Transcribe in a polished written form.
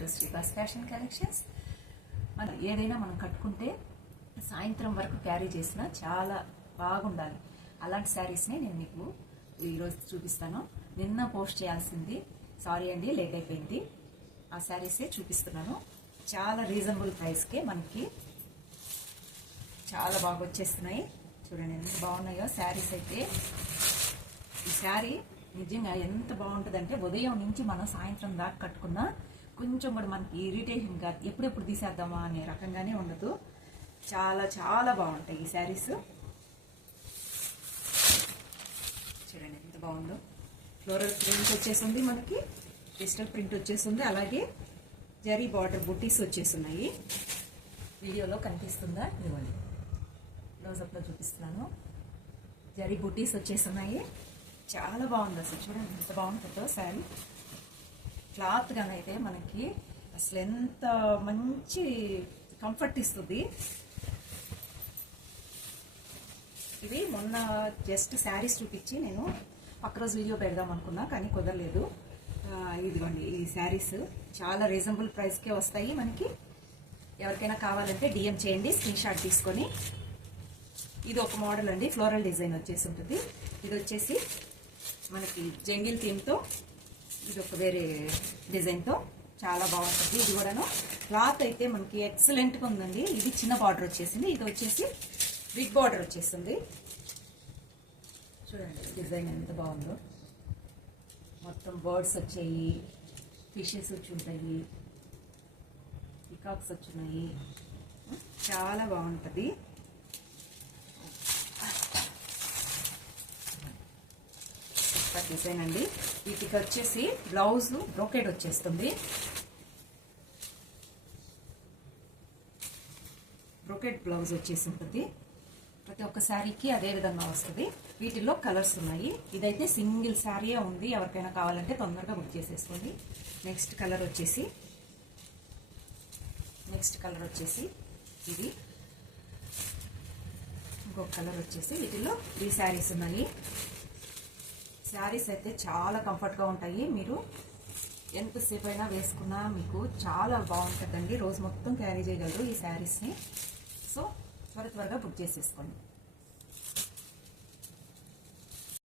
To Srivas fashion collections. మనం ఏదైనా మనం కట్టుకుంటే సాయంత్రం వరకు క్యారీ చేసినా చాలా బాగుండాలి. అలాంటి శారీస్ని నేను మీకు ఈరోజు చూపిస్తాను. నిన్న పోస్ట్ చేయాల్సింది, సారీ అండి, లేట్ అయిపోయింది. ఆ శారీసే చూపిస్తున్నాను. చాలా రీజనబుల్ ప్రైస్కే మనకి చాలా బాగా వచ్చేస్తున్నాయి. చూడండి ఎంత బాగున్నాయో శారీస్ అయితే. ఈ శారీ నిజంగా ఎంత బాగుంటుందంటే ఉదయం నుంచి మనం సాయంత్రం దాకా కట్టుకున్నా కొంచెం కూడా మనకి ఇరిటేషన్గా ఎప్పుడెప్పుడు తీసేద్దామా అనే రకంగానే ఉండదు. చాలా చాలా బాగుంటాయి ఈ శారీస్. చూడండి ఎంత బాగుందో. ఫ్లోరల్ ప్రింట్ వచ్చేసింది, మనకి డిజిటల్ ప్రింట్ వచ్చేసింది, అలాగే జరీ బార్డర్ బుట్టీస్ వచ్చేస్తున్నాయి. వీడియోలో కనిపిస్తుందా? ఇవ్వండి, క్లోజప్లో చూపిస్తున్నాను. జరీ బుట్టీస్ వచ్చేస్తున్నాయి. చాలా బాగుంది అసలు. చూడండి ఎంత బాగుంటుందో శారీ. క్లాత్ గానైతే మనకి అసలు ఎంత మంచి కంఫర్ట్ ఇస్తుంది. ఇవి మొన్న జస్ట్ శారీస్ చూపించి నేను పక్క రోజు వీడియో పెడదాం అనుకున్నా, కానీ కుదరలేదు. ఇదిగోండి ఈ శారీస్ చాలా రీజనబుల్ ప్రైస్కే వస్తాయి మనకి. ఎవరికైనా కావాలంటే డిఎం చేయండి, స్క్రీన్ షాట్ తీసుకొని. ఇది ఒక మోడల్ అండి, ఫ్లోరల్ డిజైన్ వచ్చేసి ఉంటుంది. ఇది వచ్చేసి మనకి జంగిల్ థీమ్తో, ఇది ఒక వేరే డిజైన్తో చాలా బాగుంటుంది. ఇది కూడాను క్లాత్ అయితే మనకి ఎక్సలెంట్గా ఉందండి. ఇది చిన్న బార్డర్ వచ్చేసింది, ఇది వచ్చేసి బిగ్ బార్డర్ వచ్చేస్తుంది. చూడండి డిజైన్ ఎంత బాగుందో. మొత్తం బర్డ్స్ వచ్చాయి, ఫిషెస్ వచ్చి ఉంటాయి, పికాక్స్ వచ్చున్నాయి. చాలా బాగుంటుంది. డిజైన్ అండి. వీటికి వచ్చేసి బ్లౌజ్ బ్రోకెడ్ వచ్చేస్తుంది. బ్రోకెడ్ బ్లౌజ్ వచ్చేసి ఉంటుంది. ప్రతి ఒక్క శారీకి అదే విధంగా వస్తుంది. వీటిల్లో కలర్స్ ఉన్నాయి. ఇదైతే సింగిల్ శారీ ఉంది, ఎవరికైనా కావాలంటే తొందరగా బుక్ చేసేసుకోండి. నెక్స్ట్ కలర్ వచ్చేసి ఇది. ఇంకొక కలర్ వచ్చేసి వీటిల్లో 3 శారీస్ ఉన్నాయి. శారీస్ అయితే చాలా కంఫర్ట్గా ఉంటాయి. మీరు ఎంతసేపు అయినా వేసుకున్నా మీకు చాలా బాగుంటుందండి. రోజు మొత్తం క్యారీ చేయగలరు ఈ శారీస్ని. సో త్వరగా బుక్ చేసేసుకోండి.